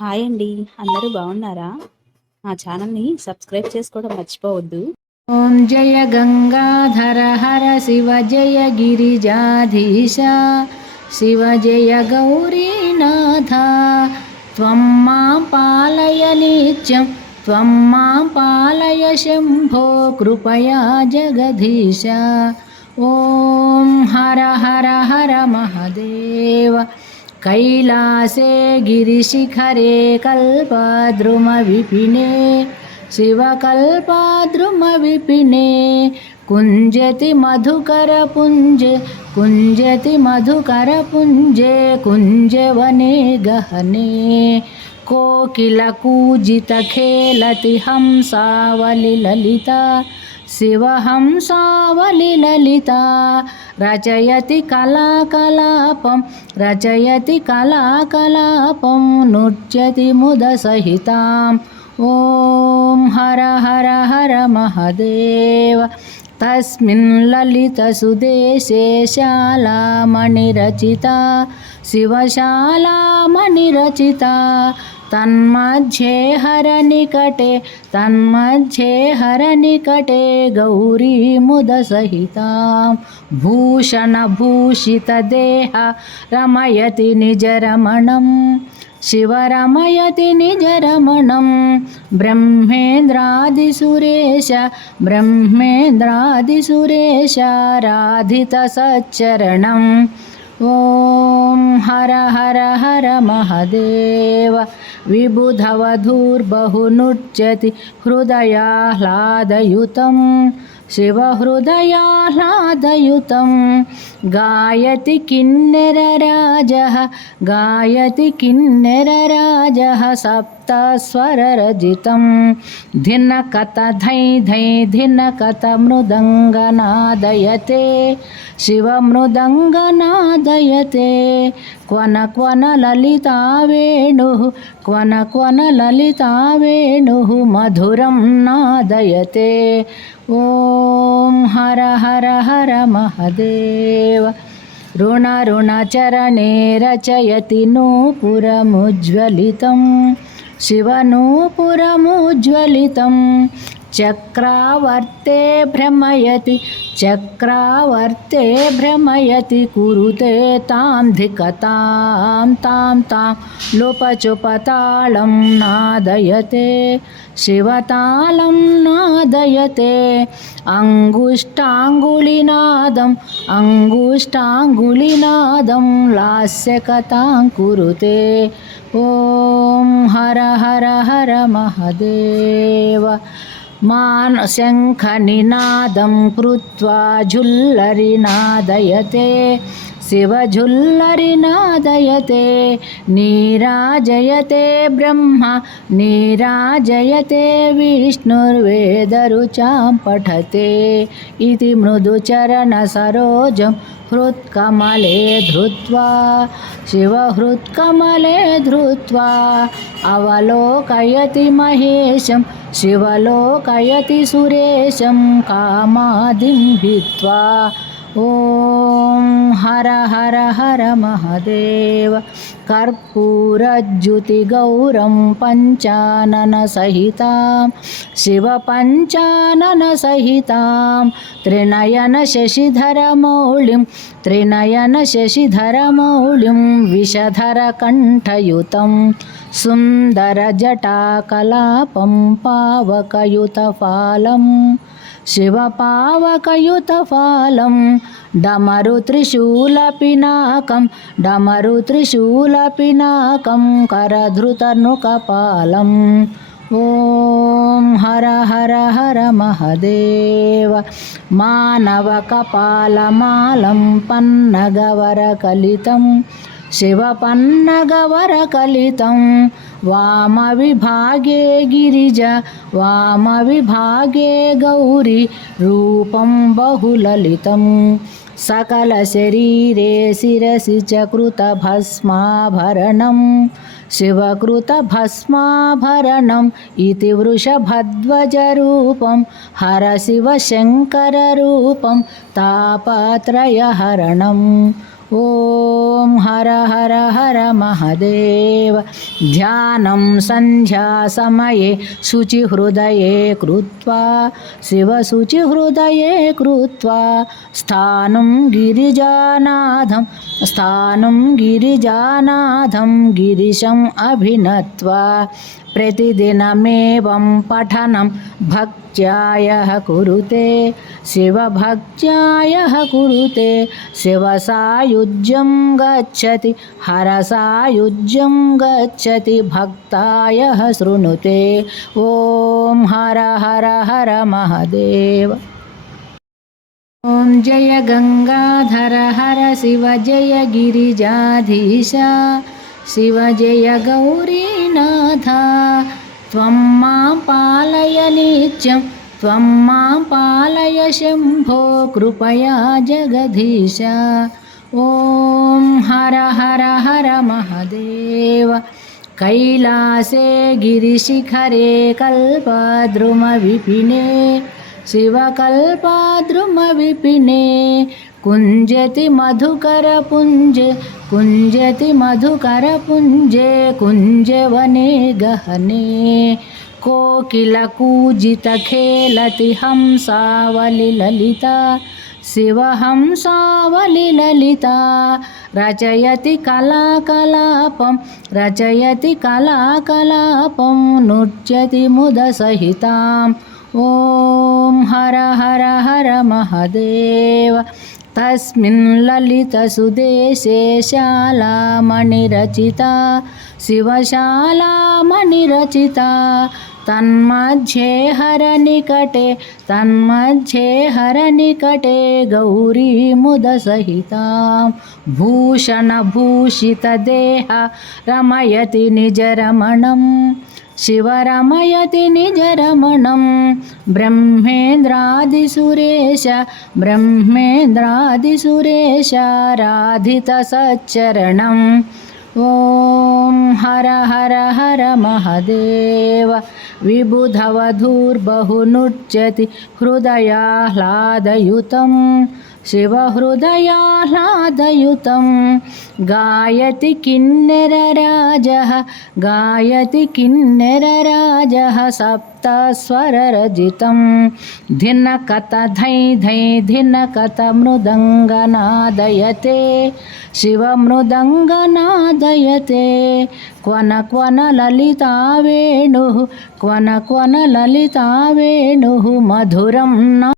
Hi అండి. అందరూ బాగున్నారా? మా ఛానల్ని సబ్స్క్రైబ్ చేసుకోవడం మర్చిపోవద్దు. ఓం జయ గంగాధర హర శివ జయ గిరిజాధీశ శివ జయ గౌరీనాథ త్వం మాం పాలయ నిత్యం త్వం మాం పాలయ శంభో కృపయా జగదీశ. ఓం హర హర హర మహదేవ. कैलासे गिरिशिखरे कल्पद्रुमविपिने शिवकल्पद्रुमविपिने कुञ्जति मधुकरपुञ्जे कुञ्जति मधुकरपुञ्जे कुञ्जवने गहने कोकिलकूजितखेलति हंसावलिललिता शिवहंसावलिललिता रचयति कलाकलापं रचयति कलाकलापं नृत्यति मुदसहितां. ॐ हर हर हर महदेव. तस्मिन् ललितसुदेशे शालामणिरचिता शिवशालामणिरचिता तन्मध्ये हरनिकटे गौरी मुदसहितां. भूषणभूषितदेह रमयति निजरमणं शिवरमयति निजरमणं. ब्रह्मेन्द्रादिसुरेश राधितसच्चरणम्. ॐ हर हर हर महदेव. विबुधवधूर्बहुनृत्यति हृदयाह्लादयुतं शिवहृदयाह्लादयुतं. गायति किन्नरराजः सप्तस्वररजितं. धिनकत धै धै धिनकत मृदङ्गनादयते शिवमृदङ्गनादयते. क्वन क्वन ललिता वेणुः मधुरं नादयते. ॐ हर हर हर महदेव. ऋणचरणे रचयति नूपुरमुज्ज्वलितं शिवनूपुरमुज्ज्वलितं. चक्रावर्ते भ्रमयति कुरुते तां धिकतां तां लोपचुपतालं नादयते शिवतालं नादयते. अङ्गुष्ठाङ्गुलिनादं लास्यकथां कुरुते. ॐ हर हर हर महदेव. शङ्खनिनादं कृत्वा झुल्लरिनादयते शिवझुल्लरिनादयते. नीराजयते ब्रह्मा नीराजयते विष्णुर्वेदरुचां पठते इति मृदुचरणसरोजं हृत्कमले धृत्वा शिवहृत्कमले धृत्वा. अवलोकयति महेशं शिवलोकयति सुरेशं कामादिं हित्वा. ॐ हर हर हर महदेव. कर्पूरज्युतिगौरं पञ्चाननसहितां शिवपञ्चाननसहितां. त्रिनयनशशिधरमौलिं विषधरकण्ठयुतं. सुन्दरजटाकलापं पावकयुतफालं शिवपावकयुतफालं. डमरुत्रिशूलपिनाकं करधृतनृकपालम्. ॐ हर हर हर महदेव. मानवकपालमालं पन्नगवरकलितं शिवपन्नगवरकलितं. वामविभागे गिरिजा वामविभागे गौरी रूपं बहुललितं. सकलशरीरे शिरसि च कृतभस्माभरणं शिवकृतभस्माभरणम् इति वृषभध्वजरूपं हरशिवशङ्कररूपं तापत्रयहरणम्. ॐ हर हर हर महादेव। ध्यानं सन्ध्यासमये शुचिहृदये कृत्वा शिवशुचिहृदये कृत्वा स्थानं गिरिजानाथं गिरिशम् अभिनत्वा प्रतिदिनमेवं पठनं भक्त्यायः कुरुते शिवभक्त्यायः कुरुते शिवसायुज्यं गच्छति हरसायुज्यं गच्छति भक्तायः शृणुते। ॐ हर हर हर महादेव। ॐ जय गंगाधर हर शिव जय गिरिजाधीश शिव जय गौरीनाथ। त्वं मां पालय नित्यं त्वं मां पालय शम्भो कृपया जगदीश। ॐ हर हर हर महादेव। कैलासे गिरिशिखरे कल्पद्रुमविपिने शिवकल्पद्रुमविपिने कुञ्जति मधुकरपुञ्जे कुञ्जवने गहने कोकिलकूजितखेलति हंसावलिललिता शिवहंसावलिललिता रचयति कलाकलापं नृत्यति मुदसहिताम्। ॐ हर हर हर महादेव। तस्मिन् ललितसुदेशे शालामणिरचिता शिवशालामणिरचिता तन्मध्ये हरनिकटे गौरी मुदसहितां भूषणभूषितदेह रमयति निजरमणं शिवरमयति निजरमणं ब्रह्मेन्द्रादिसुरेश ॐ हर हर हर महादेव। विबुधवधूर्बहुनृत्यति हृदयाह्लादयुतं शिवहृदयाह्लादयुतं गायति किन्नरराजः सप्तस्वररजितं धिनकत धै धै धिनकत मृदङ्गनादयते शिवमृदङ्गनादयते क्वन क्वन ललिता वेणुः मधुरं न